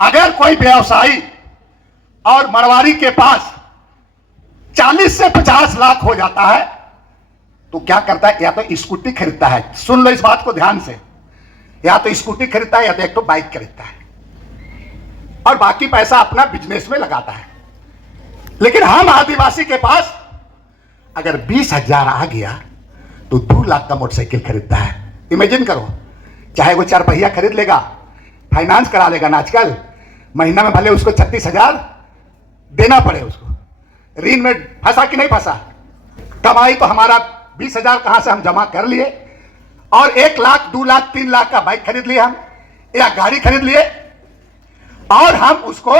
अगर कोई व्यवसायी और मरवाड़ी के पास 40 से 50 लाख हो जाता है तो क्या करता है? या तो स्कूटी खरीदता है, सुन लो इस बात को ध्यान से, या तो स्कूटी खरीदता है या तो एक तो बाइक खरीदता है और बाकी पैसा अपना बिजनेस में लगाता है। लेकिन हम आदिवासी के पास अगर 20,000 आ गया तो 2 लाख का मोटरसाइकिल खरीदता है। इमेजिन करो, चाहे वो 4 पहिया खरीद लेगा, फाइनेंस करा लेगा ना आजकल, महीना में भले उसको 36,000 देना पड़े, उसको ऋण में फंसा कि नहीं फंसा? कमाई तो हमारा 20,000 कहां से हम जमा कर लिए और 1 लाख 2 लाख 3 लाख का बाइक खरीद लिए हम, या गाड़ी खरीद लिए और हम उसको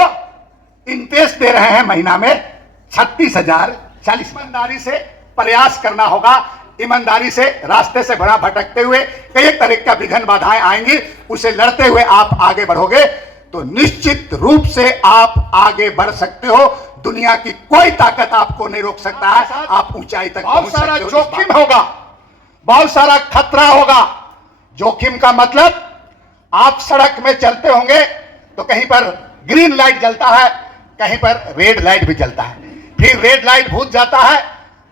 इंटरेस्ट दे रहे हैं महीना में 36,040। ईमानदारी से प्रयास करना होगा, ईमानदारी से रास्ते से बड़ा भटकते हुए कई तरह का विघ्न बाधाएं आएंगी, उसे लड़ते हुए आप आगे बढ़ोगे तो निश्चित रूप से आप आगे बढ़ सकते हो। दुनिया की कोई ताकत आपको नहीं रोक सकता है, आप ऊंचाई तक पहुंच सकते हो। बहुत सारा जोखिम होगा, बहुत सारा खतरा होगा। जोखिम का मतलब आप सड़क में चलते होंगे तो कहीं पर ग्रीन लाइट जलता है, कहीं पर रेड लाइट भी जलता है, फिर रेड लाइट भूत जाता है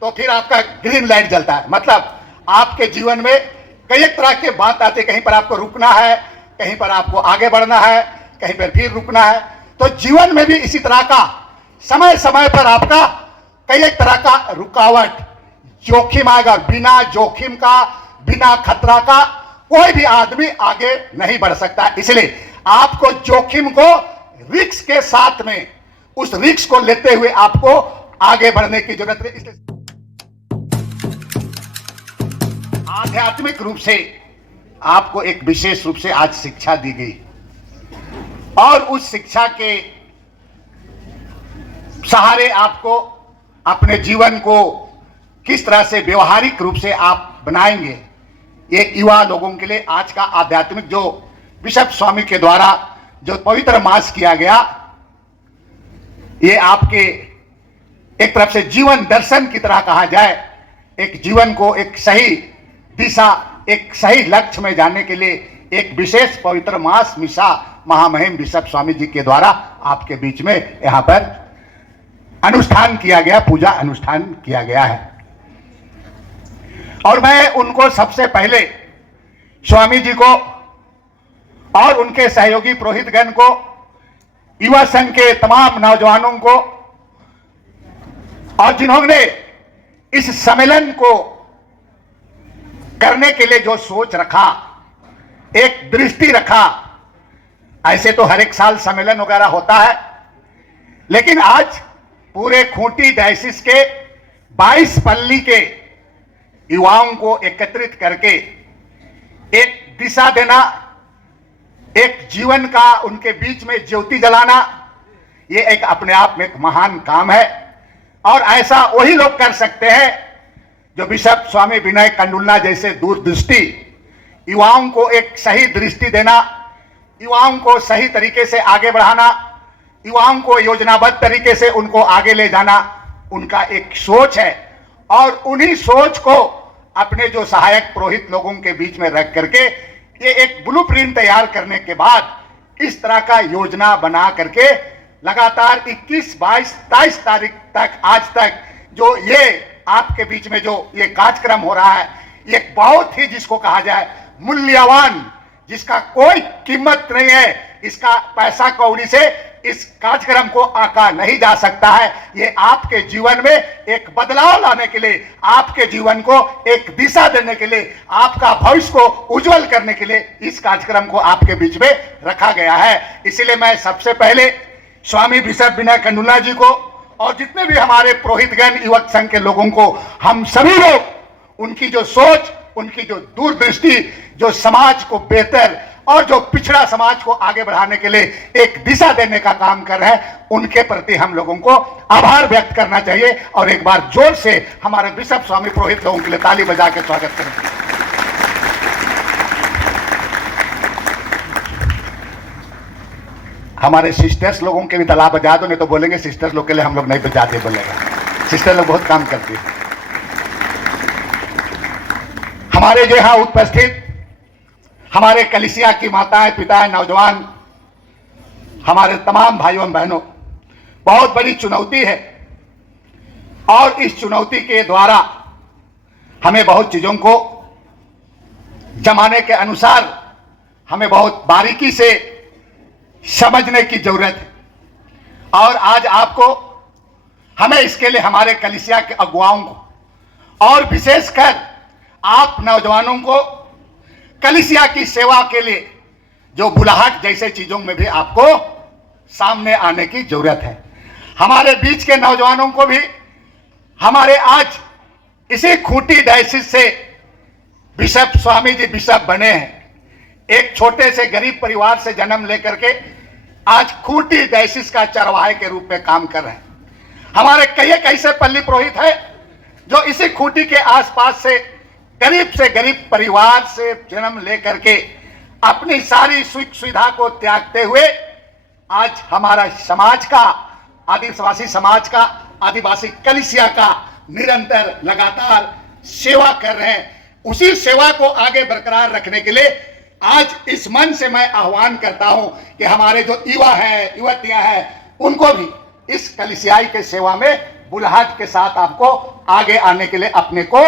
तो फिर आपका ग्रीन लाइट जलता है। मतलब आपके जीवन में कई तरह के बात आते, कहीं पर आपको रुकना है, कहीं पर आपको आगे बढ़ना है, कहीं पर फिर रुकना है। तो जीवन में भी इसी तरह का समय समय पर आपका कई तरह का रुकावट, जोखिम आएगा। बिना जोखिम का, बिना खतरा का कोई भी आदमी आगे नहीं बढ़ सकता। इसलिए आपको जोखिम को रिस्क के साथ में, उस रिस्क को लेते हुए आपको आगे बढ़ने की जरूरत है। इसलिए आध्यात्मिक रूप से आपको एक विशेष रूप से आज शिक्षा दी गई और उस शिक्षा के सहारे आपको अपने जीवन को किस तरह से व्यवहारिक रूप से आप बनाएंगे, ये युवा लोगों के लिए आज का आध्यात्मिक जो बिशप स्वामी के द्वारा जो पवित्र मास किया गया, ये आपके एक तरफ से जीवन दर्शन की तरह कहा जाए, एक जीवन को एक सही दिशा, एक सही लक्ष्य में जाने के लिए एक विशेष पवित्र मास मिशा महामहिम बिशप स्वामी जी के द्वारा आपके बीच में यहां पर अनुष्ठान किया गया, पूजा अनुष्ठान किया गया है। और मैं उनको सबसे पहले स्वामी जी को और उनके सहयोगी पुरोहितगण को, युवा संघ के तमाम नौजवानों को और जिन्होंने इस सम्मेलन को करने के लिए जो सोच रखा, एक दृष्टि रखा। ऐसे तो हर एक साल सम्मेलन वगैरह होता है, लेकिन आज पूरे खूंटी डायसिस के 22 पल्ली के युवाओं को एकत्रित करके एक दिशा देना, एक जीवन का उनके बीच में ज्योति जलाना, ये एक अपने आप में एक महान काम है। और ऐसा वही लोग कर सकते हैं जो बिशप स्वामी विनय कंडुलना जैसे दूरदृष्टि, युवाओं को एक सही दृष्टि देना, युवाओं को सही तरीके से आगे बढ़ाना, युवाओं को योजनाबद्ध तरीके से उनको आगे ले जाना, उनका एक सोच है। और उन्हीं सोच को अपने जो सहायक पुरोहित लोगों के बीच में रख करके ये एक ब्लूप्रिंट तैयार करने के बाद इस तरह का योजना बना करके लगातार 21, 22, 23 तारीख तक आज तक जो ये आपके बीच में जो ये कार्यक्रम हो रहा है, ये बहुत ही जिसको कहा जाए मूल्यवान, जिसका कोई कीमत नहीं है, इसका पैसा कौड़ी से इस कार्यक्रम को आंका नहीं जा सकता है। ये आपके जीवन में एक बदलाव लाने के लिए, आपके जीवन को एक दिशा देने के लिए, आपका भविष्य को उज्जवल करने के लिए इस कार्यक्रम को आपके बीच में रखा गया है। इसलिए मैं सबसे पहले स्वामी बिशप विनय कंडुलना जी को और जितने भी हमारे पुरोहितगण युवक संघ के लोगों को, हम सभी लोग उनकी जो सोच, उनकी जो दूरदृष्टि, जो समाज को बेहतर और जो पिछड़ा समाज को आगे बढ़ाने के लिए एक दिशा देने का काम कर रहे हैं, उनके प्रति हम लोगों को आभार व्यक्त करना चाहिए। और एक बार जोर से हमारे बिशप स्वामी पुरोहित लोगों के लिए ताली बजा के स्वागत करें। हमारे सिस्टर्स लोगों के भी ताला बजा दो, नहीं तो बोलेंगे सिस्टर्स लोग के लिए हम लोग नहीं बजाते, बोलेगा। सिस्टर लोग बहुत काम करती है। हमारे जो यहाँ उपस्थित हमारे कलिसिया की माताएं, पिताएं, नौजवान, हमारे तमाम भाइयों बहनों, बहुत बड़ी चुनौती है और इस चुनौती के द्वारा हमें बहुत चीजों को जमाने के अनुसार हमें बहुत बारीकी से समझने की जरूरत है। और आज आपको, हमें इसके लिए हमारे कलीसिया के अगुवाओं को और विशेषकर आप नौजवानों को कलीसिया की सेवा के लिए जो बुलाहट जैसे चीजों में भी आपको सामने आने की जरूरत है। हमारे बीच के नौजवानों को भी हमारे आज इसी खूंटी डायसिस से बिशप स्वामी जी बिशप बने हैं। एक छोटे से गरीब परिवार से जन्म लेकर के आज खूंटी डायसिस का चरवाहे के रूप में काम कर रहे हैं। हमारे कई ऐसे पल्ली पुरोहित है जो इसी खूंटी के आसपास से गरीब परिवार से जन्म लेकर के अपनी सारी सुख सुविधा को त्यागते हुए आज हमारा समाज का, आदिवासी समाज का, आदिवासी कलीसिया का निरंतर लगातार सेवा कर रहे हैं। उसी सेवा को आगे बरकरार रखने के लिए आज इस मन से मैं आह्वान करता हूं कि हमारे जो युवा हैं, युवतियां हैं, उनको भी इस कलीसियाई के सेवा में बुलाहट के साथ आपको आगे आने के लिए अपने को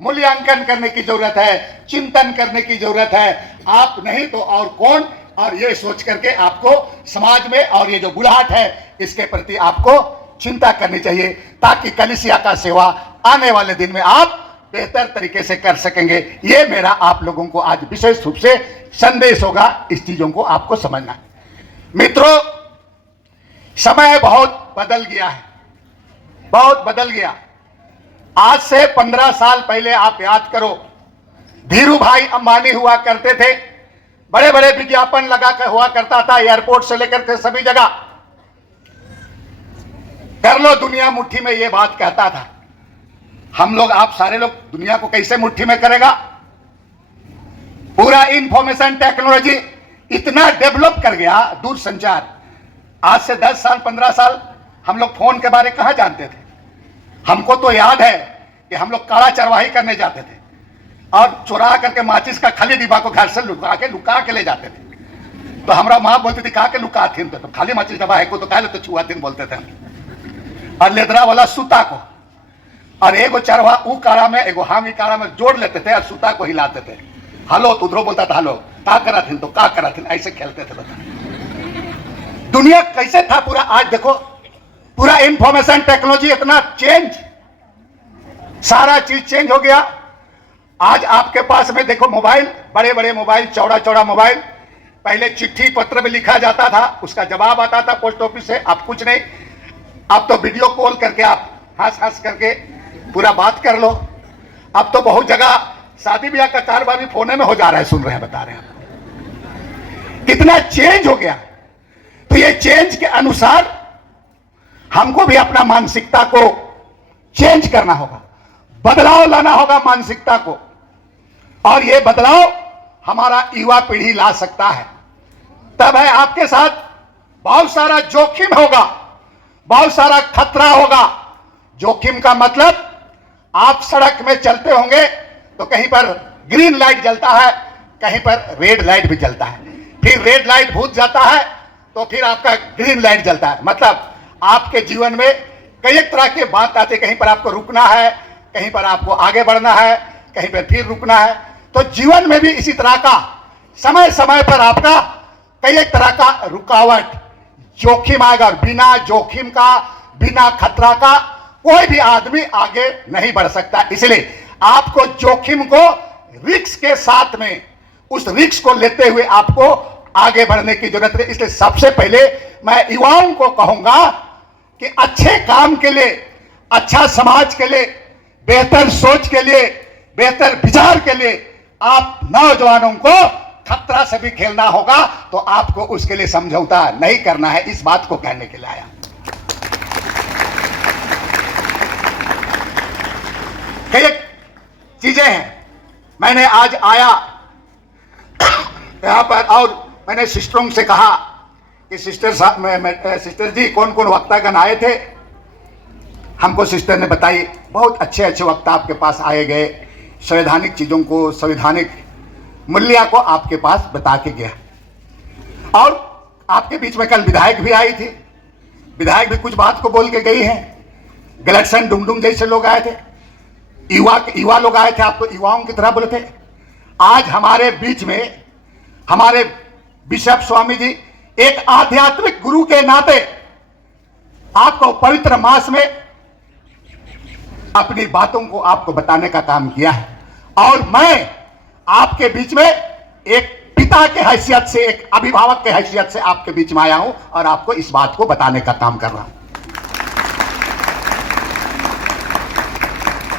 मूल्यांकन करने की जरूरत है, चिंतन करने की जरूरत है। आप नहीं तो और कौन, और ये सोच करके आपको समाज में और ये जो बुलाहट है इसके प्रति आपको चिंता करनी चाहिए, ताकि कलीसिया का सेवा आने वाले दिन में आप बेहतर तरीके से कर सकेंगे। ये मेरा आप लोगों को आज विशेष रूप से संदेश होगा। इस चीजों को आपको समझना है। मित्रों, समय बहुत बदल गया है, बहुत बदल गया। आज से 15 साल पहले आप याद करो, धीरू भाई अंबानी हुआ करते थे, बड़े बड़े विज्ञापन लगा कर हुआ करता था, एयरपोर्ट से लेकर के सभी जगह, कर लो दुनिया मुट्ठी में, ये बात कहता था। हम लोग, आप सारे लोग दुनिया को कैसे मुट्ठी में करेगा? पूरा इंफॉर्मेशन टेक्नोलॉजी इतना डेवलप कर गया, दूरसंचार। आज से 10 साल 15 साल हम लोग फोन के बारे कहां जानते थे? हमको तो याद है कि हम लोग काला चरवाही करने जाते थे और चुरा करके माचिस का खाली डिब्बा को घर से लुका के ले जाते थे। तो हमारा माँ बोलती थी कहा के लुका थी, तो खाली माचिस डब्बा है को तो कहले तो छुआ थी बोलते थे। और लेदरा वाला सूता को, और एगो चरवा ऊ काड़ा में एगो हम काड़ा में जोड़ लेते थे और सूता को हिलाते थे। हलो तो उधरो बोलता था, हलो का करा थी, तो का करा थी, ऐसे खेलते थे। दुनिया कैसे था पूरा, आज देखो पूरा इंफॉर्मेशन टेक्नोलॉजी इतना चेंज, सारा चीज चेंज हो गया। आज आपके पास में देखो मोबाइल, बड़े बड़े मोबाइल, चौड़ा चौड़ा मोबाइल। पहले चिट्ठी पत्र में लिखा जाता था, उसका जवाब आता था पोस्ट ऑफिस से। अब कुछ नहीं, अब तो वीडियो कॉल करके आप हंस हंस करके पूरा बात कर लो। अब तो बहुत जगह शादी ब्याह का कारोबार भी फोने में हो जा रहा है, सुन रहे हैं, बता रहे हैं। कितना चेंज हो गया। तो ये चेंज के अनुसार हमको भी अपना मानसिकता को चेंज करना होगा, बदलाव लाना होगा मानसिकता को। और ये बदलाव हमारा युवा पीढ़ी ला सकता है। तब है आपके साथ बहुत सारा जोखिम होगा, बहुत सारा खतरा होगा। जोखिम का मतलब, आप सड़क में चलते होंगे तो कहीं पर ग्रीन लाइट जलता है, कहीं पर रेड लाइट भी जलता है, फिर रेड लाइट भूत जाता है तो फिर आपका ग्रीन लाइट जलता है। मतलब आपके जीवन में कई तरह की बात आती है, कहीं पर आपको रुकना है, कहीं पर आपको आगे बढ़ना है, कहीं पर फिर रुकना है। तो जीवन में भी इसी तरह का समय समय पर आपका कई तरह का रुकावट, जोखिम आएगा। बिना जोखिम का, बिना खतरा का कोई भी आदमी आगे नहीं बढ़ सकता। इसलिए आपको जोखिम को रिस्क के साथ में, उस रिस्क को लेते हुए आपको आगे बढ़ने की जरूरत है। इसलिए सबसे पहले मैं युवाओं को कहूंगा कि अच्छे काम के लिए, अच्छा समाज के लिए, बेहतर सोच के लिए, बेहतर विचार के लिए आप नौजवानों को खतरा से भी खेलना होगा। तो आपको उसके लिए समझौता नहीं करना है, इस बात को कहने के लिए आया। कई चीजें हैं। मैंने आज आया यहां पर और मैंने सिस्टरों से कहा कि सिस्टर जी कौन कौन वक्तागण आए थे। हमको सिस्टर ने बताई बहुत अच्छे अच्छे वक्ता आपके पास आए गए, संवैधानिक चीज़ों को, संवैधानिक मूल्य को आपके पास बता के गया। और आपके बीच में कल विधायक भी आई थी, विधायक भी कुछ बात को बोल के गई है। गलटसन डुमडुम जैसे लोग आए थे, युवा लोग आए थे, आपको युवाओं की तरह बोले थे। आज हमारे बीच में हमारे बिशप स्वामी जी एक आध्यात्मिक गुरु के नाते आपको पवित्र मास में अपनी बातों को आपको बताने का काम किया है, और मैं आपके बीच में एक पिता के हैसियत से, एक अभिभावक के हैसियत से आपके बीच में आया हूं और आपको इस बात को बताने का काम कर रहा हूं।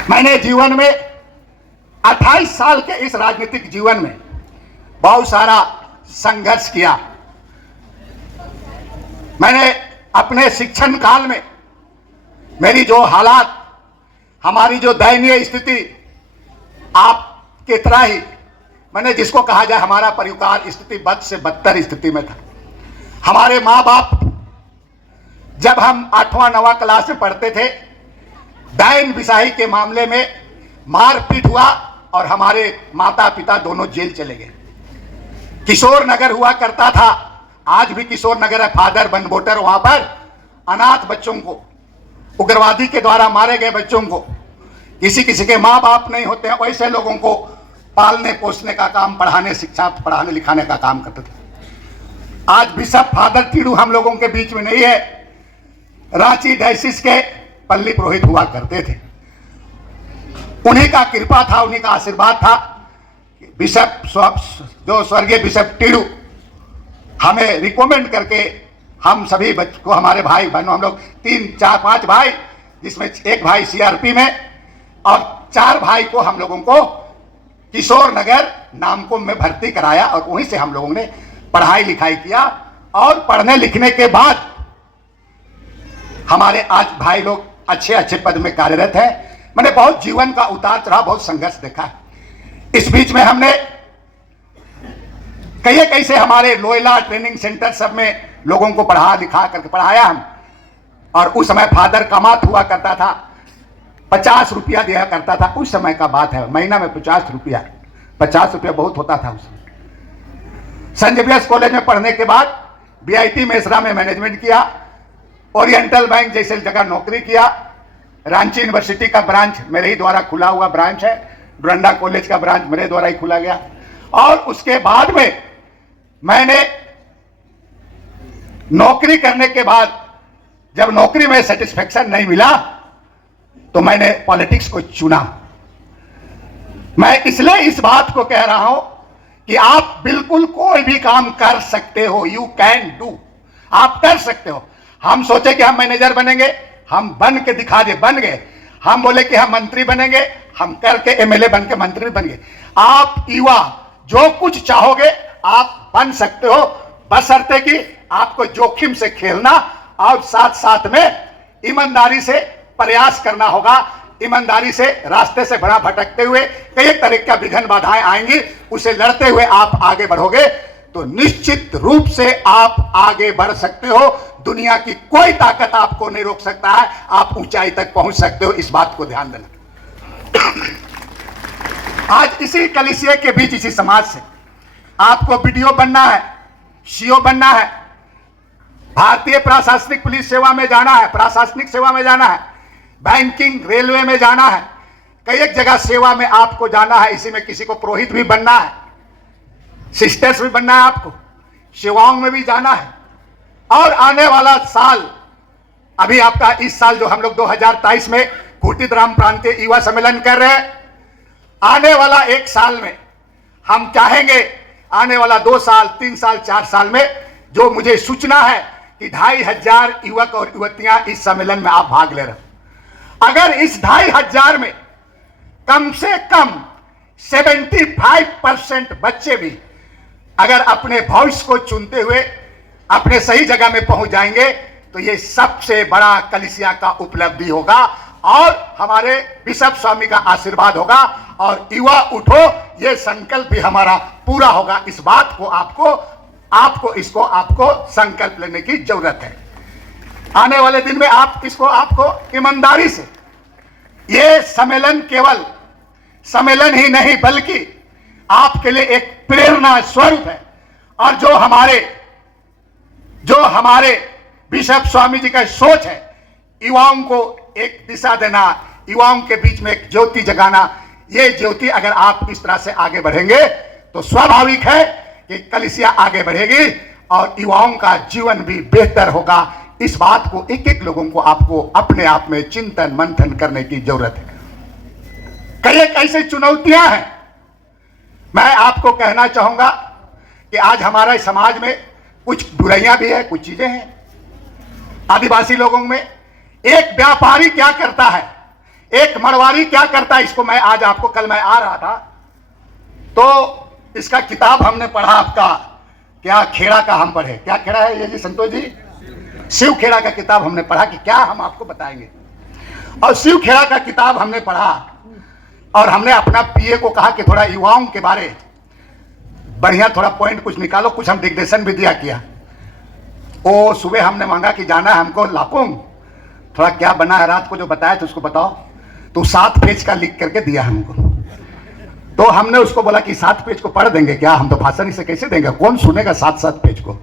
मैंने जीवन में 28 साल के इस राजनीतिक जीवन में बहुत सारा संघर्ष किया। मैंने अपने शिक्षण काल में मेरी जो हालात, हमारी जो दयनीय स्थिति आपके तरह ही, मैंने जिसको कहा जाए हमारा परिवार स्थिति बद से बदतर स्थिति में था। हमारे माँ बाप जब हम 8वां 9वां क्लास में पढ़ते थे, डायन बिसाही के मामले में मारपीट हुआ और हमारे माता पिता दोनों जेल चले गए। किशोर नगर हुआ करता था, आज भी किशोर नगर है, फादर बनबोटर, वहां पर अनाथ बच्चों को, उग्रवादी के द्वारा मारे गए बच्चों को, किसी किसी के माँ बाप नहीं होते हैं, वैसे लोगों को पालने पोसने का काम, पढ़ाने, शिक्षा पढ़ाने लिखाने का काम करते थे। आज बिशप फादर टीडू हम लोगों के बीच में नहीं है, रांची डायसिस के पल्ली पुरोहित हुआ करते थे। उन्हीं का कृपा था, उन्हीं का आशीर्वाद था। बिशप जो स्वर्गीय बिशप टीडू हमें रिकमेंड करके, हम सभी बच्चों को, हमारे भाई बहनों, हम लोग 3 4 5 भाई, जिसमें एक भाई सीआरपी में और 4 भाई को हम लोगों को किशोर नगर नामकुम में भर्ती कराया, और वहीं से हम लोगों ने पढ़ाई लिखाई किया। और पढ़ने लिखने के बाद हमारे आज भाई लोग अच्छे अच्छे पद में कार्यरत हैं। मैंने बहुत जीवन का उतार चढ़ाव, बहुत संघर्ष देखा है। इस बीच में हमने कैसे हमारे लोयला ट्रेनिंग सेंटर सब में लोगों को पढ़ा लिखा करके पढ़ाया हम। और उस समय फादर कमात हुआ करता था, 50 रुपया दिया करता था, उस समय का बात है, महीना में 50 रुपया। 50 रुपया बहुत होता था उस समय। सेंट जेवियर्स कॉलेज में पढ़ने के बाद बीआईटी मेसरा में मैनेजमेंट किया, ओरिएंटल बैंक जैसे जगह नौकरी किया, रांची यूनिवर्सिटी का ब्रांच मेरे ही द्वारा खुला हुआ ब्रांच है, डुरंडा कॉलेज का ब्रांच मेरे द्वारा ही खुला गया। और उसके बाद में मैंने नौकरी करने के बाद, जब नौकरी में सेटिस्फेक्शन नहीं मिला, तो मैंने पॉलिटिक्स को चुना। मैं इसलिए इस बात को कह रहा हूं कि आप बिल्कुल कोई भी काम कर सकते हो, यू कैन डू, आप कर सकते हो। हम सोचे कि हम मैनेजर बनेंगे, हम बन के दिखा दे, बन गए। हम बोले कि हम मंत्री बनेंगे, हम करके एमएलए बन के मंत्री बन गए। आप युवा जो कुछ चाहोगे आप बन सकते हो, बशर्ते कि आपको जोखिम से खेलना और साथ साथ में ईमानदारी से प्रयास करना होगा। ईमानदारी से, रास्ते से बड़ा भटकते हुए कई तरह का विघ्न बाधाएं आएंगी, उसे लड़ते हुए आप आगे बढ़ोगे तो निश्चित रूप से आप आगे बढ़ सकते हो। दुनिया की कोई ताकत आपको नहीं रोक सकता है, आप ऊंचाई तक पहुंच सकते हो, इस बात को ध्यान देना। आज इसी कलीसिया के बीच, इसी समाज से आपको बीडीओ बनना है, सीओ बनना है, भारतीय प्रशासनिक पुलिस सेवा में जाना है, प्रशासनिक सेवा में जाना है, बैंकिंग, रेलवे में जाना है, कई एक जगह सेवा में आपको जाना है। इसी में किसी को पुरोहित भी बनना है, सिस्टर्स भी बनना है, आपको सेवाओं में भी जाना है। और आने वाला साल, अभी आपका इस साल जो हम लोग 2023 में खूटीत राम प्रांतीय युवा सम्मेलन कर रहे हैं, आने वाला 1 साल में हम चाहेंगे, आने वाला 2 साल 3 साल 4 साल में, जो मुझे सूचना है कि 2500 युवक और युवतियां इस सम्मेलन में आप भाग ले रहे हो। अगर इस 2500 में कम से कम 75% बच्चे भी अगर अपने भविष्य को चुनते हुए अपने सही जगह में पहुंच जाएंगे, तो ये सबसे बड़ा कलीसिया का उपलब्धि होगा और हमारे बिशप स्वामी का आशीर्वाद होगा। और युवा उठो, ये संकल्प भी हमारा पूरा होगा। इस बात को आपको संकल्प लेने की जरूरत है। आने वाले दिन में आपको ईमानदारी से, ये सम्मेलन केवल सम्मेलन ही नहीं बल्कि आपके लिए एक प्रेरणा स्वरूप है। और जो हमारे जो हमारे बिशप स्वामी जी का सोच है, युवाओं को एक दिशा देना, युवाओं के बीच में एक ज्योति जगाना, ये ज्योति अगर आप इस तरह से आगे बढ़ेंगे तो स्वाभाविक है कि कलीसिया आगे बढ़ेगी और युवाओं का जीवन भी बेहतर होगा। इस बात को एक एक लोगों को आपको अपने आप में चिंतन मंथन करने की जरूरत है। कई ऐसी चुनौतियां हैं। मैं आपको कहना चाहूंगा कि आज हमारे समाज में कुछ बुराइयां भी है, कुछ चीजें हैं। आदिवासी लोगों में एक व्यापारी क्या करता है, एक मरवारी क्या करता है, इसको मैं आज आपको, कल मैं आ रहा था तो इसका किताब हमने पढ़ा, आपका क्या खेड़ा का हम पढ़े, क्या खेड़ा है ये जी संतोष जी, शिव खेड़ा का किताब हमने पढ़ा कि क्या हम आपको बताएंगे। और शिव खेड़ा का किताब हमने पढ़ा और हमने अपना पीए को कहा कि थोड़ा युवाओं के बारे बढ़िया थोड़ा पॉइंट कुछ निकालो, कुछ हम दिग्दर्शन भी दिया किया। ओ सुबह हमने मांगा कि जाना है हमको लापुंग, थोड़ा क्या बना है रात को जो बताया तो उसको बताओ, तो 7 पेज का लिख करके दिया हमको। तो हमने उसको बोला कि 7 पेज को पढ़ देंगे क्या, हम तो भाषण से कैसे देंगे, कौन सुनेगा 7 पेज को।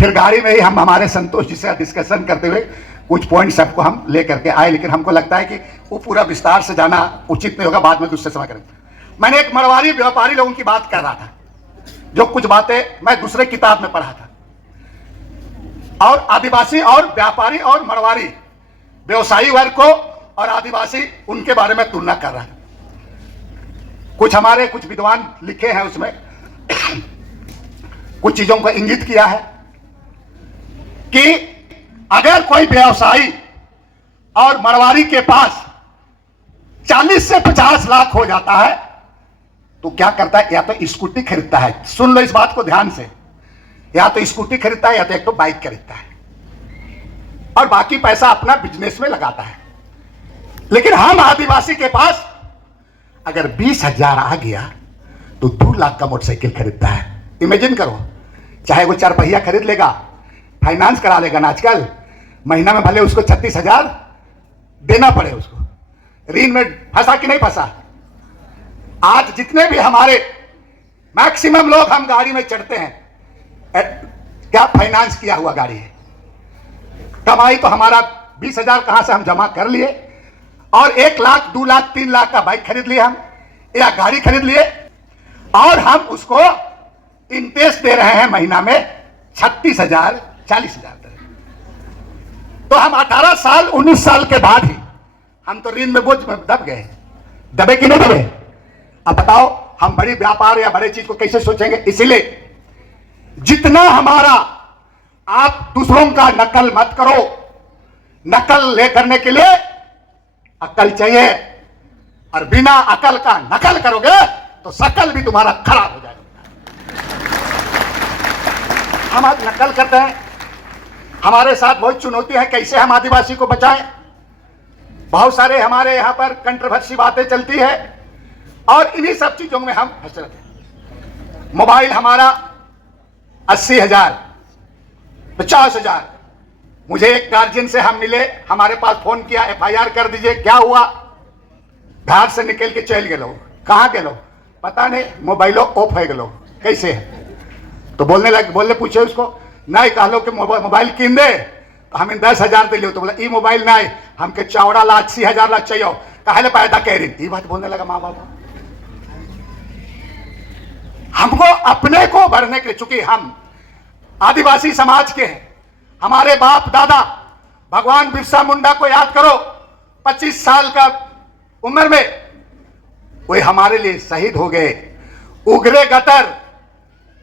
फिर गाड़ी में ही हम हमारे संतोष जी से डिस्कशन करते हुए कुछ पॉइंट सबको हम लेकर के आए, लेकिन हमको लगता है कि वो पूरा विस्तार से जाना उचित नहीं होगा, बाद में दूसरे समय करेंगे। मैंने एक मरवारी व्यापारी लोगों की बात कर रहा था, जो कुछ बातें मैं दूसरे किताब में पढ़ा था, और आदिवासी और व्यापारी और मरवारी व्यवसायी वर्ग को और आदिवासी उनके बारे में तुलना कर रहा था। कुछ हमारे कुछ विद्वान लिखे हैं उसमें कुछ चीजों को इंगित किया है कि अगर कोई व्यवसायी और मरवारी के पास 40 से 50 लाख हो जाता है तो क्या करता है, या तो स्कूटी खरीदता है, सुन लो इस बात को ध्यान से, या तो स्कूटी खरीदता है या तो एक तो बाइक खरीदता है और बाकी पैसा अपना बिजनेस में लगाता है। लेकिन हम आदिवासी के पास अगर 20,000 आ गया तो 2 लाख का मोटरसाइकिल खरीदता है। इमेजिन करो, चाहे वो 4 पहिया खरीद लेगा, फाइनेंस करा लेगा ना आजकल, महीना में भले उसको 36,000 देना पड़े, उसको ऋण में फंसा कि नहीं फंसा। आज जितने भी हमारे मैक्सिमम लोग हम गाड़ी में चढ़ते हैं, क्या फाइनेंस किया हुआ गाड़ी है। कमाई तो हमारा 20,000 कहां से हम जमा कर लिए और 1 लाख 2 लाख 3 लाख का बाइक खरीद लिए हम, या गाड़ी खरीद लिए, और हम उसको इंटरेस्ट दे रहे हैं महीना में 36,000 40,000 तक। तो हम 18 साल 19 साल के बाद ही हम तो ऋण में बोझ में दब गए, दबे कि नहीं दबे। अब बताओ हम बड़ी व्यापार या बड़े चीज को कैसे सोचेंगे। इसीलिए जितना हमारा, आप दूसरों का नकल मत करो, नकल ले करने के लिए अकल चाहिए, और बिना अकल का नकल करोगे तो शकल भी तुम्हारा खराब हो जाएगा। हम आज नकल करते हैं, हमारे साथ बहुत चुनौती है, कैसे हम आदिवासी को बचाएं। बहुत सारे हमारे यहां पर कंट्रोवर्सी बातें चलती है और इन्हीं सब चीजों में हम फंस रहे थे। मोबाइल हमारा 80,000 50,000, मुझे एक गार्जियन से हम मिले, हमारे पास फोन किया, FIR कर दीजिए। क्या हुआ, घर से निकल के चल गए, कहाँ गए, पता नहीं, मोबाइलो ऑफ है गए, कैसे है। तो बोलने लगे, बोलने पूछे उसको, नहीं कह लो कि मोबाइल किन दे, तो हमें 10,000 दे लियो। तो बोला ई मोबाइल नहीं, हमके 14 लाख 80,000 लाख चाहिए, कहे पैदा कह रही। ये बात बोलने लगा माँ बाप। हमको अपने को भरने के लिए, चूंकि हम आदिवासी समाज के हैं, हमारे बाप दादा भगवान बिरसा मुंडा को याद करो, 25 साल का उम्र में वे हमारे लिए शहीद हो गए। उगरे गतर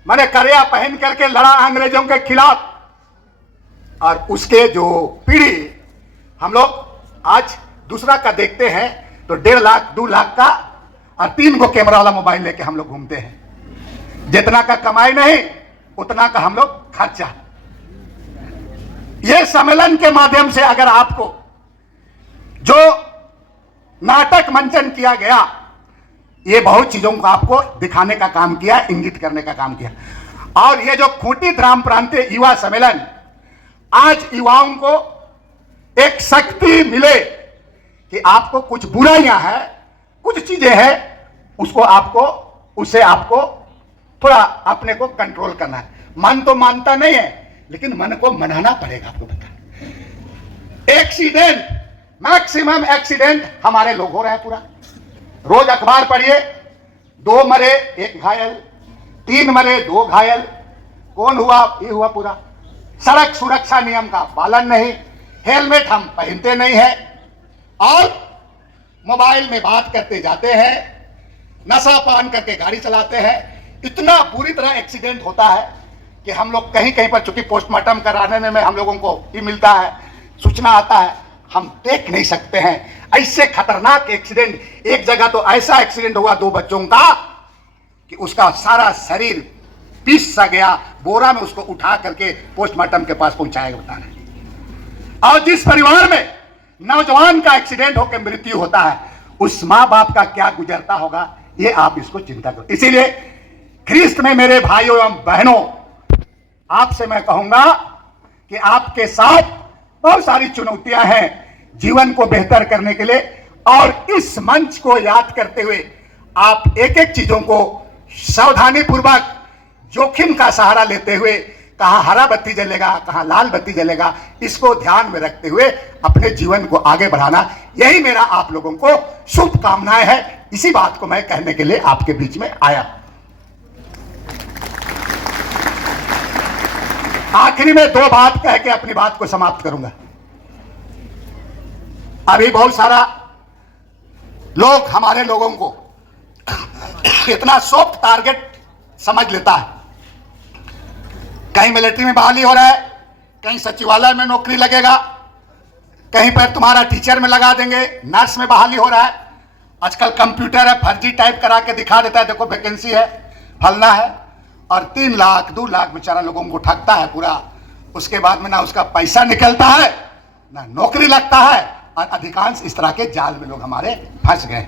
माने करिया पहन करके लड़ा अंग्रेजों के खिलाफ, और उसके जो पीढ़ी हम लोग आज दूसरा का देखते हैं तो 1.5 लाख 2 लाख का और 3 गो कैमरा वाला मोबाइल लेके हम लोग घूमते हैं। जितना का कमाई नहीं उतना का हम लोग खर्चा। ये सम्मेलन के माध्यम से अगर आपको जो नाटक मंचन किया गया, ये बहुत चीजों को आपको दिखाने का काम किया, इंगित करने का काम किया। और ये जो खूंटी ग्राम प्रांतीय युवा सम्मेलन, आज युवाओं को एक शक्ति मिले कि आपको कुछ बुराइयां हैं, कुछ चीजें हैं, उसको आपको, उससे आपको थोड़ा अपने को कंट्रोल करना है। मन तो मानता नहीं है, लेकिन मन को मनाना पड़ेगा। आपको पता, एक्सीडेंट, मैक्सिमम एक्सीडेंट हमारे लोग हो रहे हैं पूरा। रोज अखबार पढ़िए, 2 मरे 1 घायल, 3 मरे 2 घायल, कौन हुआ? ये हुआ पूरा। सड़क सुरक्षा नियम का पालन नहीं, हेलमेट हम पहनते नहीं है, और मोबाइल में बात करते जाते हैं, नशा पान करके गाड़ी चलाते हैं। इतना बुरी तरह एक्सीडेंट होता है कि हम लोग कहीं कहीं पर, चूंकि पोस्टमार्टम कराने में हम लोगों को ही मिलता है, सूचना आता है, हम देख नहीं सकते हैं। ऐसे खतरनाक एक्सीडेंट, एक जगह तो ऐसा एक्सीडेंट हुआ 2 बच्चों का कि उसका सारा शरीर पीस सा गया, बोरा में उसको उठा करके पोस्टमार्टम के पास पहुंचाया बता रहे। और जिस परिवार में नौजवान का एक्सीडेंट होकर मृत्यु होता है, उस मां बाप का क्या गुजरता होगा, ये आप इसको चिंता करो। इसीलिए ख्रिस्त में मेरे भाइयों एवं बहनों, आपसे मैं कहूंगा कि आपके साथ बहुत सारी चुनौतियां हैं जीवन को बेहतर करने के लिए, और इस मंच को याद करते हुए आप एक एक चीजों को सावधानी पूर्वक, जोखिम का सहारा लेते हुए, कहां हरा बत्ती जलेगा कहां लाल बत्ती जलेगा, इसको ध्यान में रखते हुए अपने जीवन को आगे बढ़ाना, यही मेरा आप लोगों को शुभकामनाएं है। इसी बात को मैं कहने के लिए आपके बीच में आया। आखिरी में 2 बात कह के अपनी बात को समाप्त करूंगा। अभी बहुत सारा लोग हमारे लोगों को इतना सॉफ्ट टारगेट समझ लेता है। कहीं मिलिट्री में बहाली हो रहा है, कहीं सचिवालय में नौकरी लगेगा, कहीं पर तुम्हारा टीचर में लगा देंगे, नर्स में बहाली हो रहा है। आजकल कंप्यूटर है, फर्जी टाइप करा के दिखा देता है, देखो वैकेंसी है, फलना है, और 3 लाख 2 लाख बेचारा लोगों को ठगता है पूरा। उसके बाद में ना उसका पैसा निकलता है, ना नौकरी लगता है, और अधिकांश इस तरह के जाल में लोग हमारे फंस गए।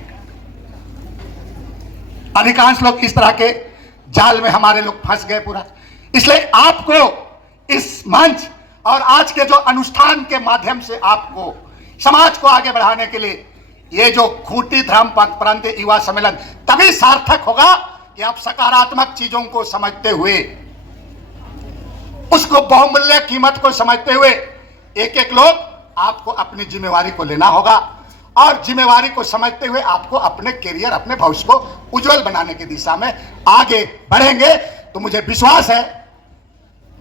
अधिकांश लोग इस तरह के जाल में हमारे लोग फंस गए पूरा। इसलिए आपको इस मंच और आज के जो अनुष्ठान के माध्यम से आपको समाज को आगे बढ़ाने के लिए ये जो खूंटी धर्म प्रांतीय युवा सम्मेलन तभी सार्थक होगा कि आप सकारात्मक चीजों को समझते हुए, उसको बहुमूल्य कीमत को समझते हुए, एक एक लोग आपको अपनी जिम्मेवारी को लेना होगा, और जिम्मेवारी को समझते हुए आपको अपने करियर, अपने भविष्य को उज्जवल बनाने की दिशा में आगे बढ़ेंगे। तो मुझे विश्वास है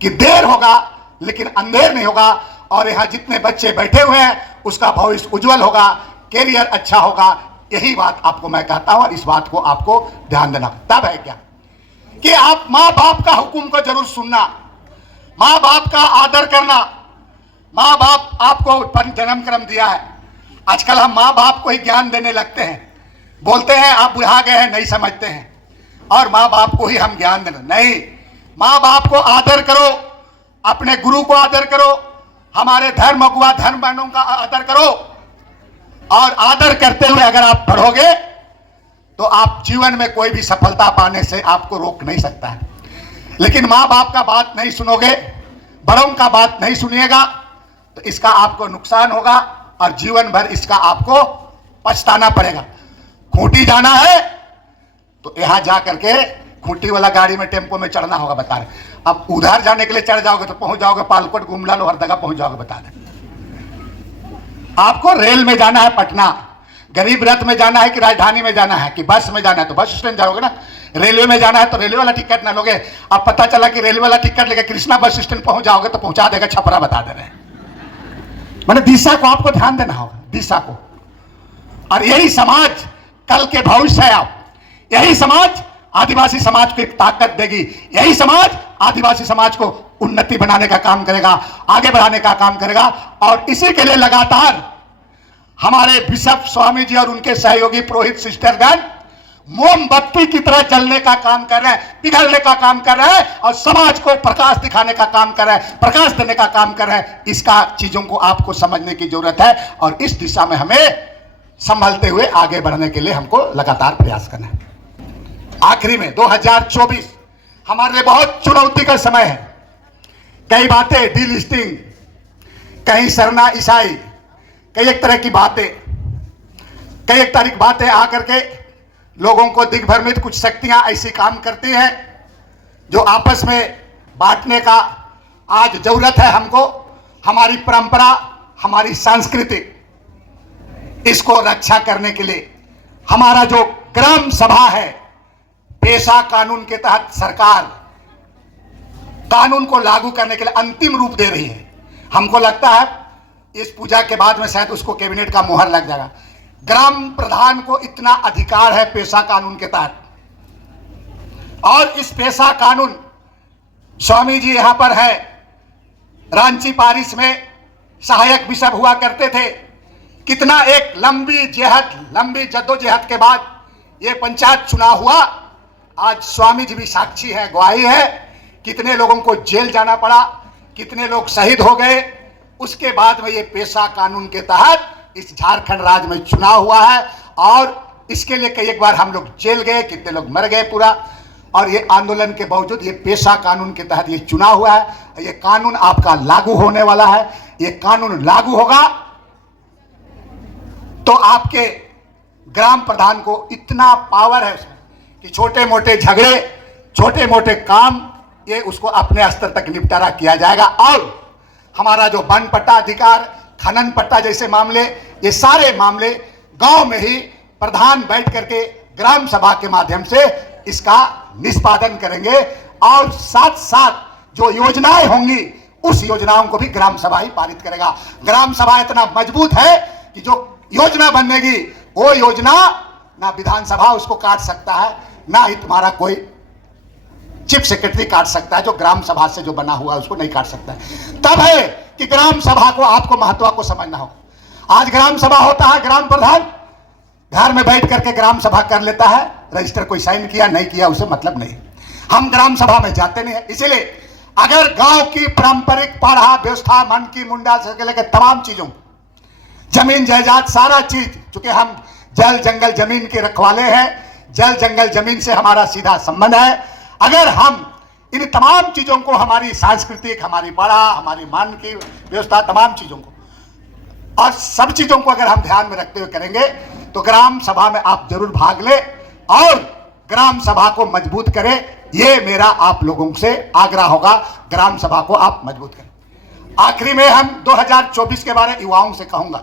कि देर होगा लेकिन अंधेर नहीं होगा, और यहां जितने बच्चे बैठे हुए हैं उसका भविष्य उज्जवल होगा, करियर अच्छा होगा। यही बात आपको मैं कहता हूं, और इस बात को आपको ध्यान देना। तब है क्या कि आप मां बाप का हुक्म को जरूर सुनना, मां बाप का आदर करना। मां बाप आपको जन्म क्रम दिया है। आजकल हम मां बाप को ही ज्ञान देने लगते हैं, बोलते हैं आप बुढ़ा गए हैं, नहीं समझते हैं, और मां बाप को ही हम ज्ञान देना। नहीं, मां बाप को आदर करो, अपने गुरु को आदर करो, हमारे धर्म अगुआ धर्म बहनों का आदर करो, और आदर करते हुए अगर आप बढ़ोगे तो आप जीवन में कोई भी सफलता पाने से आपको रोक नहीं सकता है। लेकिन मां बाप का बात नहीं सुनोगे, बड़ों का बात नहीं सुनिएगा, तो इसका आपको नुकसान होगा, और जीवन भर इसका आपको पछताना पड़ेगा। खूंटी जाना है तो यहां जा करके खूंटी वाला गाड़ी में, टेम्पो में चढ़ना होगा, बता रहे। अब उधर जाने के लिए चढ़ जाओगे तो पहुंच जाओगे पालकोट, गुमला, लोहरदगा पहुंच जाओगे, बता रहे। आपको रेल में जाना है पटना, गरीब रथ में जाना है कि राजधानी में जाना है कि बस में जाना है, तो बस स्टैंड जाओगे ना। रेलवे में जाना है तो रेलवे वाला टिकट ना लोगे, अब पता चला कि रेलवे वाला टिकट लेके कृष्णा बस स्टैंड पहुंच जाओगे तो पहुंचा देगा छपरा, बता दे रहे हैं। मैंने दिशा को आपको ध्यान देना होगा, दिशा को। और यही समाज कल के भविष्य है। आप, यही समाज आदिवासी समाज को एक ताकत देगी, यही समाज आदिवासी समाज को उन्नति बनाने का काम करेगा, आगे बढ़ाने का काम करेगा। और इसी के लिए लगातार हमारे बिशप स्वामी जी और उनके सहयोगी पुरोहित सिस्टरगण मोमबत्ती की तरह जलने का काम कर रहे हैं, पिघलने का काम कर रहे हैं, और समाज को प्रकाश दिखाने का काम कर रहे हैं, प्रकाश देने का काम कर रहे हैं। इसका चीजों को आपको समझने की जरूरत है, और इस दिशा में हमें संभलते हुए आगे बढ़ने के लिए हमको लगातार प्रयास करना है। आखिरी में 2024 हमारे लिए बहुत चुनौती का समय है। कई बातें डीलिस्टिंग, कहीं सरना ईसाई, कई एक तरह की बातें, कई एक तरह की बातें आकर के लोगों को दिग्भ्रमित, कुछ शक्तियां ऐसी काम करती हैं जो आपस में बांटने का, आज जरूरत है हमको हमारी परंपरा, हमारी संस्कृति, इसको रक्षा करने के लिए हमारा जो ग्राम सभा है, पेशा कानून के तहत सरकार कानून को लागू करने के लिए अंतिम रूप दे रही है। हमको लगता है इस पूजा के बाद में शायद उसको कैबिनेट का मुहर लग जाएगा। ग्राम प्रधान को इतना अधिकार है पेशा कानून के तहत, और इस पेशा कानून, स्वामी जी यहां पर है, रांची पारिश में सहायक बिशप हुआ करते थे। कितना एक लंबी जद्दोजहद के बाद ये पंचायत चुनाव हुआ। आज स्वामी जी भी साक्षी है, गवाही है, कितने लोगों को जेल जाना पड़ा, कितने लोग शहीद हो गए। उसके बाद में ये पेशा कानून के तहत इस झारखंड राज्य में चुनाव हुआ है, और इसके लिए कई एक बार हम लोग जेल गए, कितने लोग मर गए पूरा। और ये आंदोलन के बावजूद ये पेशा कानून के तहत ये चुनाव हुआ है। ये कानून आपका लागू होने वाला है। ये कानून लागू होगा तो आपके ग्राम प्रधान को इतना पावर है उसमें कि छोटे मोटे झगड़े, छोटे मोटे काम, ये उसको अपने स्तर तक निपटारा किया जाएगा। और हमारा जो वन पट्टा अधिकार, खनन पट्टा जैसे मामले, ये सारे मामले गांव में ही प्रधान बैठ करके ग्राम सभा के माध्यम से इसका निष्पादन करेंगे। और साथ साथ जो योजनाएं होंगी उस योजनाओं को भी ग्राम सभा ही पारित करेगा। ग्राम सभा इतना मजबूत है कि जो योजना बनेगी वो योजना ना विधानसभा उसको काट सकता है, ना ही तुम्हारा कोई चीफ सेक्रेटरी काट सकता है। जो ग्राम सभा से जो बना हुआ है उसको नहीं काट सकता है। तब है कि ग्राम सभा को आपको महत्व को समझना होगा। आज ग्राम सभा होता है, ग्राम प्रधान घर में बैठ करके ग्राम सभा कर लेता है, रजिस्टर कोई साइन किया नहीं किया उसे मतलब नहीं। हम ग्राम सभा में जाते नहीं है। इसीलिए अगर गांव की पारंपरिक पढ़ा व्यवस्था, मन की मुंडा से लेकर तमाम चीजों, जमीन जायदाद सारा चीज, चूंकि हम जल जंगल जमीन के रखवाले हैं, जल जंगल जमीन से हमारा सीधा संबंध है। अगर हम इन तमाम चीजों को, हमारी सांस्कृतिक, हमारी पढ़ा, हमारी मन की व्यवस्था, तमाम चीजों को और सब चीजों को अगर हम ध्यान में रखते हुए करेंगे तो ग्राम सभा में आप जरूर भाग ले और ग्राम सभा को मजबूत करें। ये मेरा आप लोगों से आग्रह होगा, ग्राम सभा को आप मजबूत करें। आखिरी में हम 2024 के बारे में युवाओं से कहूंगा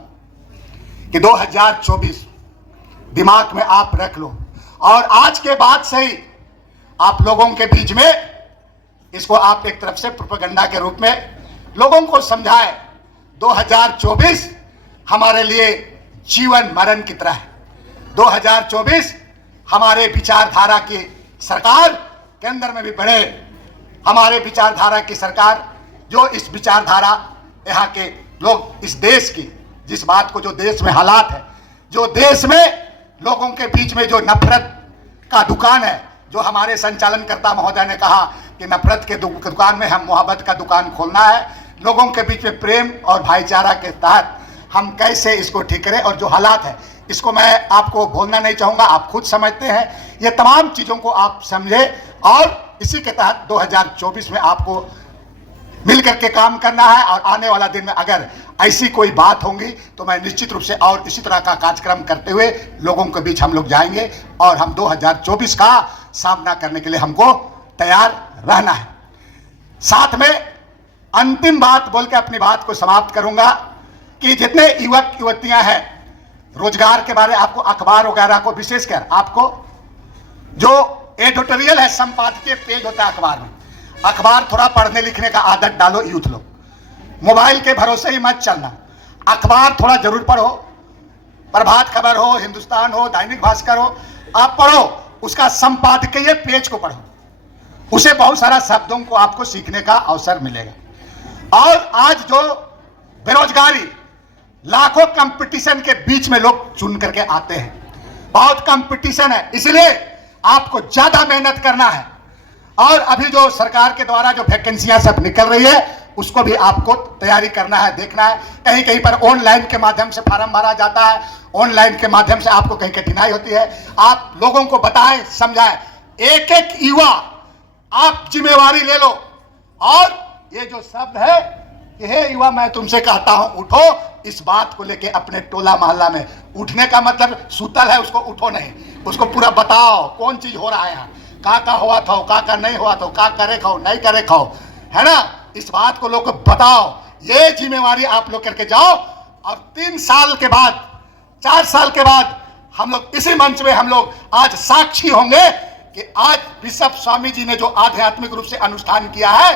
कि 2024 दिमाग में आप रख लो, और आज के बाद से ही आप लोगों के बीच में इसको आप एक तरफ से प्रोपेगेंडा के रूप में लोगों को समझाएं। 2024 हमारे लिए जीवन मरण की तरह है। 2024 हमारे विचारधारा की सरकार के अंदर में भी बढ़े, हमारे विचारधारा की सरकार, जो इस विचारधारा यहाँ के लोग, इस देश की जिस बात को, जो देश में हालात है, जो देश में लोगों के बीच में जो नफरत का दुकान है, जो हमारे संचालनकर्ता महोदय ने कहा कि नफरत के दुकान में हम मोहब्बत का दुकान खोलना है, लोगों के बीच में प्रेम और भाईचारा के तहत हम कैसे इसको ठीक करें। और जो हालात है इसको मैं आपको बोलना नहीं चाहूँगा, आप खुद समझते हैं। ये तमाम चीज़ों को आप समझे और इसी के तहत 2024 में आपको मिल करके काम करना है। और आने वाला दिन में अगर ऐसी कोई बात होंगी तो मैं निश्चित रूप से और इसी तरह का कार्यक्रम करते हुए लोगों के बीच हम लोग जाएंगे और हम 2024 का सामना करने के लिए हमको तैयार रहना है। साथ में अंतिम बात बोल के अपनी बात को समाप्त करूंगा कि जितने युवक युवतियां हैं, रोजगार के बारे आपको अखबार वगैरह को, विशेषकर आपको जो एडिटोरियल है, संपादकीय पेज होता है अखबार में, अखबार थोड़ा पढ़ने लिखने का आदत डालो यूथ लोग। मोबाइल के भरोसे ही मत चलना, अखबार थोड़ा जरूर पढ़ो। प्रभात खबर हो, हिंदुस्तान हो, दैनिक भास्कर हो, आप पढ़ो, उसका संपादकीय पेज को पढ़ो, उसे बहुत सारा शब्दों को आपको सीखने का अवसर मिलेगा। और आज जो बेरोजगारी, लाखों कंपटीशन के बीच में लोग चुन करके आते हैं, बहुत कंपटीशन है, इसलिए आपको ज्यादा मेहनत करना है। और अभी जो सरकार के द्वारा जो वैकेंसियां सब निकल रही है उसको भी आपको तैयारी करना है, देखना है। कहीं कहीं पर ऑनलाइन के माध्यम से फार्म भरा जाता है, ऑनलाइन के माध्यम से आपको कहीं कठिनाई होती है। आप लोगों को बताएं, समझाएं, एक एक युवा आप जिम्मेवारी ले लो। और ये जो शब्द है कि हे युवा, मैं तुमसे कहता हूं उठो, इस बात को लेके अपने टोला मोहल्ला में उठने का मतलब सूतल है उसको उठो नहीं, उसको पूरा बताओ कौन चीज हो रहा है यहाँ, का हुआ था, का नहीं हुआ था, का करे खाओ नहीं करे खाओ, है ना। इस बात को लोग को बताओ, ये जिम्मेवारी आप लोग करके जाओ। और 3 साल के बाद, 4 साल के बाद हम लोग इसी मंच में हम लोग आज साक्षी होंगे कि आज बिशप स्वामी जी ने जो आध्यात्मिक रूप से अनुष्ठान किया है,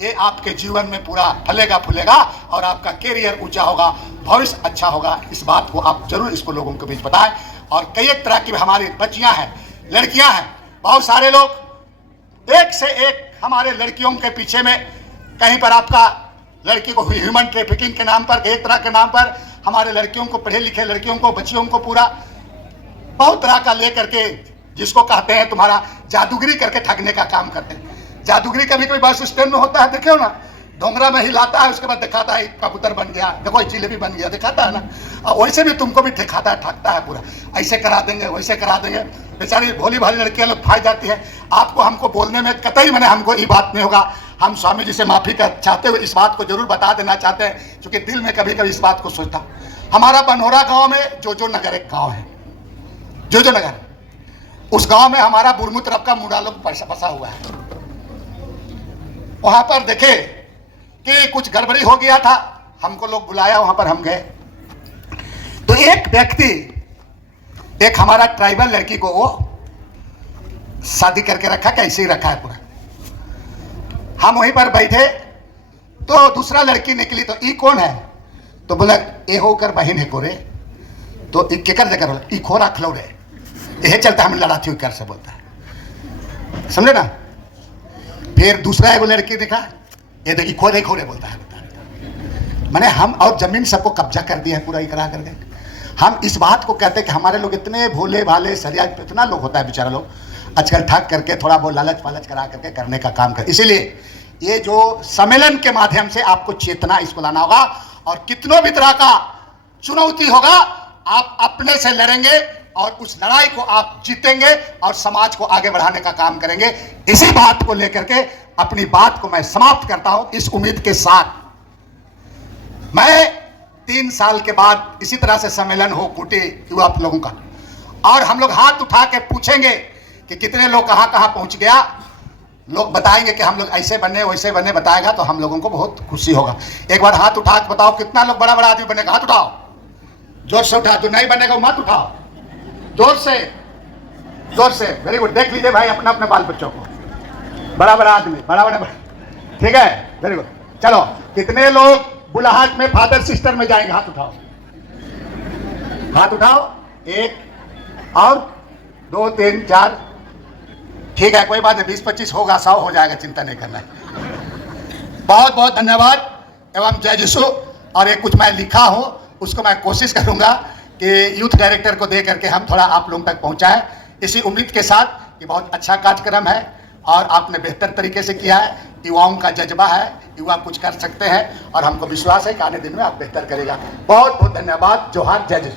ये आपके जीवन में पूरा फलेगा फूलेगा और आपका कैरियर ऊंचा होगा, भविष्य अच्छा होगा। इस बात को आप जरूर इसको लोगों के बीच बताएं। और कई एक तरह की हमारी बच्चियां हैं, लड़कियां हैं, बहुत सारे लोग एक से एक हमारे लड़कियों के पीछे में, कहीं पर आपका लड़की को ह्यूमन ट्रैफिकिंग के नाम पर, एक तरह के नाम पर हमारे लड़कियों को, पढ़े लिखे लड़कियों को, बच्चियों को पूरा बहुत तरह का लेकर के, जिसको कहते हैं तुम्हारा जादूगरी करके ठगने का काम करते हैं। जादूगरी कभी कभी बस स्टैंड में होता है, देखो ना, डोंगरा में हिलाता है, उसके बाद दिखाता है कबूतर बन गया, देखो जिलेबी बन गया, दिखाता है ना। और वैसे भी तुमको भी दिखाता है, ठगता है पूरा, ऐसे करा देंगे वैसे करा देंगे। बेचारी भोली भाली लड़कियां लोग फाई जाती है। आपको हमको बोलने में कतई मैंने हमको ये बात नहीं होगा, हम स्वामी जी से माफी कर चाहते हुए इस बात को जरूर बता देना चाहते हैं, क्योंकि दिल में कभी कभी इस बात को सोचता हूँ। हमारा बनोरा गाँव में जो नगर एक गाँव है, जो नगर, उस गांव में हमारा बुरमू तरफ का मुंडा लोग बसा हुआ है। वहां पर देखे कि कुछ गड़बड़ी हो गया था, हमको लोग बुलाया, वहां पर हम गए। तो एक व्यक्ति, एक हमारा ट्राइबल लड़की को वो शादी करके रखा, कैसे ही रखा है पूरा। हम वहीं पर बैठे तो दूसरा लड़की निकली, तो ई कौन है? तो बोला ए होकर बहन है कोरे। तो केकर जगह ई खोरा खलो रे, यह चलता हमें लड़ा थी कर से बोलता है, समझे ना। फिर दूसरा एगो लड़की देखा, ये देखी खोरे खोरे बोलता है। मैंने हम और जमीन सबको कब्जा कर दिया है पूरा इकरा करके। हम इस बात को कहते हैं कि हमारे लोग इतने भोले भाले, सरिया इतना लोग होता है बेचारा लोग, आजकल ठग करके थोड़ा बहुत लालच पालच करा करके करने का काम कर। इसीलिए ये जो सम्मेलन के माध्यम से आपको चेतना इसको लाना होगा, और कितनों भी तरह का चुनौती होगा, आप अपने से लड़ेंगे और उस लड़ाई को आप जीतेंगे और समाज को आगे बढ़ाने का काम करेंगे। इसी बात को लेकर के अपनी बात को मैं समाप्त करता हूं, इस उम्मीद के साथ मैं 3 साल के बाद इसी तरह से सम्मेलन हो कुटी युवा आप लोगों का, और हम लोग हाथ उठा के पूछेंगे कि कितने लोग कहां कहां पहुंच गया। लोग बताएंगे कि हम लोग ऐसे बने वैसे बने, बताएगा तो हम लोगों को बहुत खुशी होगा। एक बार हाथ उठा के बताओ कितना लोग बड़ा बड़ा आदमी बनेगा, हाथ उठाओ, जोर से उठा। जो नहीं बनेगा मत उठाओ, जोर से, जोर से। Very good. देख लीजिए भाई अपने अपने बाल बच्चों को, बड़ा बड़ा आदमी, बड़ा बड़ा, ठीक है, वेरी गुड। चलो कितने लोग बुलाहट में फादर सिस्टर में जाएंगे, हाथ उठाओ, हाथ उठाओ। 1 और 2 3 4, ठीक है, कोई बात नहीं, 20-25 होगा, 100 हो जाएगा, चिंता नहीं करना है। बहुत बहुत धन्यवाद एवं जय यीशु। और एक कुछ मैं लिखा हूं, उसको मैं कोशिश करूंगा कि यूथ डायरेक्टर को दे करके हम थोड़ा आप लोगों तक पहुंचाएं, इसी उम्मीद के साथ कि बहुत अच्छा कार्यक्रम है और आपने बेहतर तरीके से किया है। युवाओं का जज्बा है, युवा कुछ कर सकते हैं और हमको विश्वास है कि आने दिन में आप बेहतर करेगा। बहुत बहुत धन्यवाद। जोहार, जय जय।